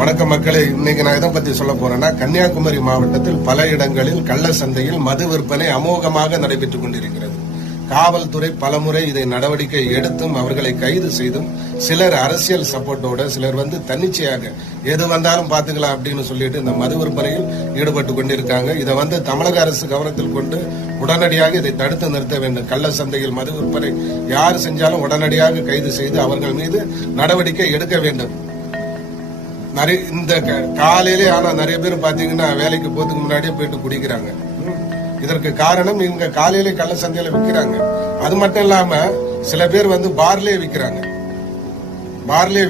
வணக்கம் மக்களே, இன்னைக்கு நான் எதை பத்தி சொல்ல போறேன்னா, கன்னியாகுமரி மாவட்டத்தில் பல இடங்களில் கள்ள சந்தையில் மது விற்பனை அமோகமாக நடைபெற்றுக் கொண்டிருக்கிறது. காவல்துறை பலமுறை இதை நடவடிக்கை எடுத்தும் அவர்களை கைது செய்தும், சிலர் அரசியல் சப்போர்ட்டோட, சிலர் தன்னிச்சையாக எது வந்தாலும் பாத்துக்கலாம் அப்படின்னு சொல்லிட்டு இந்த மது விற்பனையில் ஈடுபட்டு கொண்டிருக்காங்க. இதை தமிழக அரசு கவனத்தில் கொண்டு உடனடியாக இதை தடுத்து நிறுத்த வேண்டும். கள்ள சந்தையில் மது விற்பனை யார் செஞ்சாலும் உடனடியாக கைது செய்து அவர்கள் மீது நடவடிக்கை எடுக்க வேண்டும். இந்த காலையிலே ஆனா நிறைய பேர் பாத்தீங்கன்னா வேலைக்கு போறதுக்கு முன்னாடியே போயிட்டு குடிக்கிறாங்க. இதற்கு காரணம் இவங்க காலையிலே கள்ள சந்தையில விற்கிறாங்க. அது மட்டும் இல்லாம சில பேர் பார்லே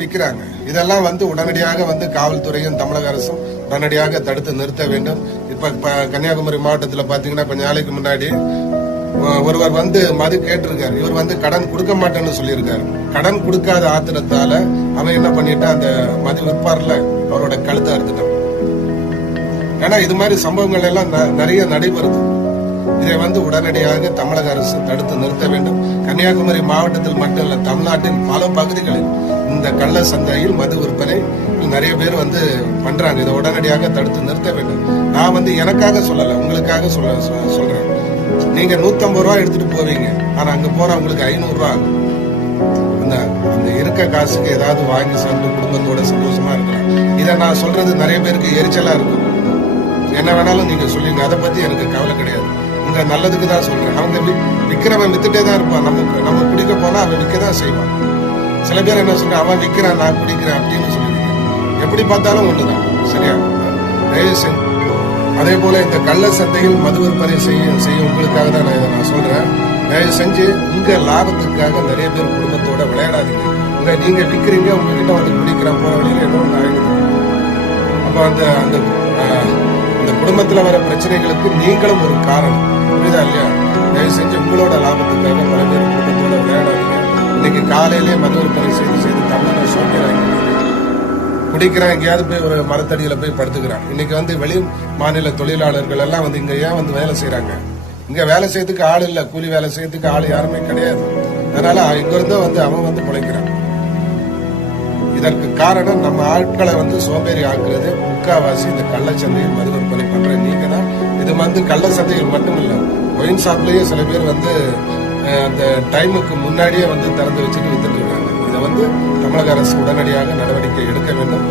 விற்கிறாங்க. இதெல்லாம் உடனடியாக காவல்துறையும் தமிழக அரசும் உடனடியாக தடுத்து நிறுத்த வேண்டும். இப்ப கன்னியாகுமரி மாவட்டத்தில் பாத்தீங்கன்னா கொஞ்ச நாளைக்கு முன்னாடி ஒருவர் மது கேட்டிருக்காரு. இவர் கடன் கொடுக்க மாட்டேன்னு சொல்லியிருக்காரு. கடன் கொடுக்காத ஆத்திரத்தால அவன் என்ன பண்ணிட்டா, அந்த மது விற்பார்ல அவரோட கழுத்தை அறுத்துட்டான். ஏன்னா இது மாதிரி சம்பவங்கள் எல்லாம் நிறைய நடைபெறுது. இதை உடனடியாக தமிழக அரசு தடுத்து நிறுத்த வேண்டும். கன்னியாகுமரி மாவட்டத்தில் மட்டும் இல்ல, தமிழ்நாட்டின் பல பகுதிகளில் இந்த கள்ள சந்தையில் மது விற்பனை நிறைய பேர் பண்றாங்க. இதை உடனடியாக தடுத்து நிறுத்த வேண்டும். நான் எனக்காக சொல்லல, உங்களுக்காக சொல்றேன். நீங்க 150 ரூபாய் எடுத்துட்டு போவீங்க, ஆனா அங்க போனா உங்களுக்கு 500 ரூபாய் ஆகும். அந்த இருக்க காசுக்கு ஏதாவது வாங்கி சாப்பிட்டு குடும்பத்தோட சந்தோஷமா இருக்கலாம். இதை நான் சொல்றது நிறைய பேருக்கு எரிச்சலா இருக்கும். என்ன வேணாலும் நீங்க சொல்லுங்க, அதை பத்தி எனக்கு கவலை கிடையாது. உங்க நல்லதுக்கு தான் சொல்றேன். அவங்க விக்கிறவன் வித்துட்டே தான் இருப்பான். நம்ம குடிக்க போனா அவன் விற்கதான் செய்வான். சில பேர் என்ன சொல்றான், அவன் விற்கிறான் நான் குடிக்கிறேன் அப்படின்னு சொல்லிருக்கேன். எப்படி பார்த்தாலும் ஒண்ணுதான். சரியா? அதே போல இந்த கள்ள சந்தையில் மது விற்பனை செய்ய உங்களுக்காக தான் நான் இதை சொல்றேன். தயவு செஞ்சு உங்க லாபத்துக்காக நிறைய பேர் குடும்பத்தோட விளையாடாதீங்க. நீங்க விற்கிறீங்க, உங்ககிட்ட குடிக்கிற போற வழியில ஏதோ ஒன்று ஆயிடுது. அப்ப அந்த குடும்பத்துல வர பிரச்சனைகளுக்கு நீங்களும் ஒரு காரணம். புரியுதா இல்லையா? தயவு செஞ்சு உங்களோட லாபத்துக்காக பல பேர் குடும்பத்தோட விளையாடாதீங்க. இன்னைக்கு காலையிலேயே மது விற்பனை செய்து தமிழக சோம்பேறாங்க. குடிக்கிறான், எங்கேயாவது போய் ஒரு மரத்தடியில போய் படுத்துக்கிறான். இன்னைக்கு வெளி மாநில தொழிலாளர்கள் எல்லாம் இங்க ஏன் வேலை செய்யறாங்க? இங்க வேலை செய்யறதுக்கு ஆள் இல்ல, கூலி வேலை செய்யறதுக்கு ஆள் யாருமே கிடையாது. அதனால இங்க இருந்தோ அவன் பிழைக்கிறான். இதற்கு காரணம் நம்ம ஆட்களை சோம்பேறி ஆக்குறது முக்காவாசி இந்த கள்ளச்சந்தையில் மது விற்பனை பண்ற நீங்க தான். இது கள்ள சந்தையில் மட்டும் இல்ல, ஒயின் ஷாப்லயே சில பேர் அந்த டைமுக்கு முன்னாடியே திறந்து வச்சுட்டு வித்துட்டு இருக்காங்க. இதை தமிழக அரசு உடனடியாக நடவடிக்கை எடுக்க வேண்டும்.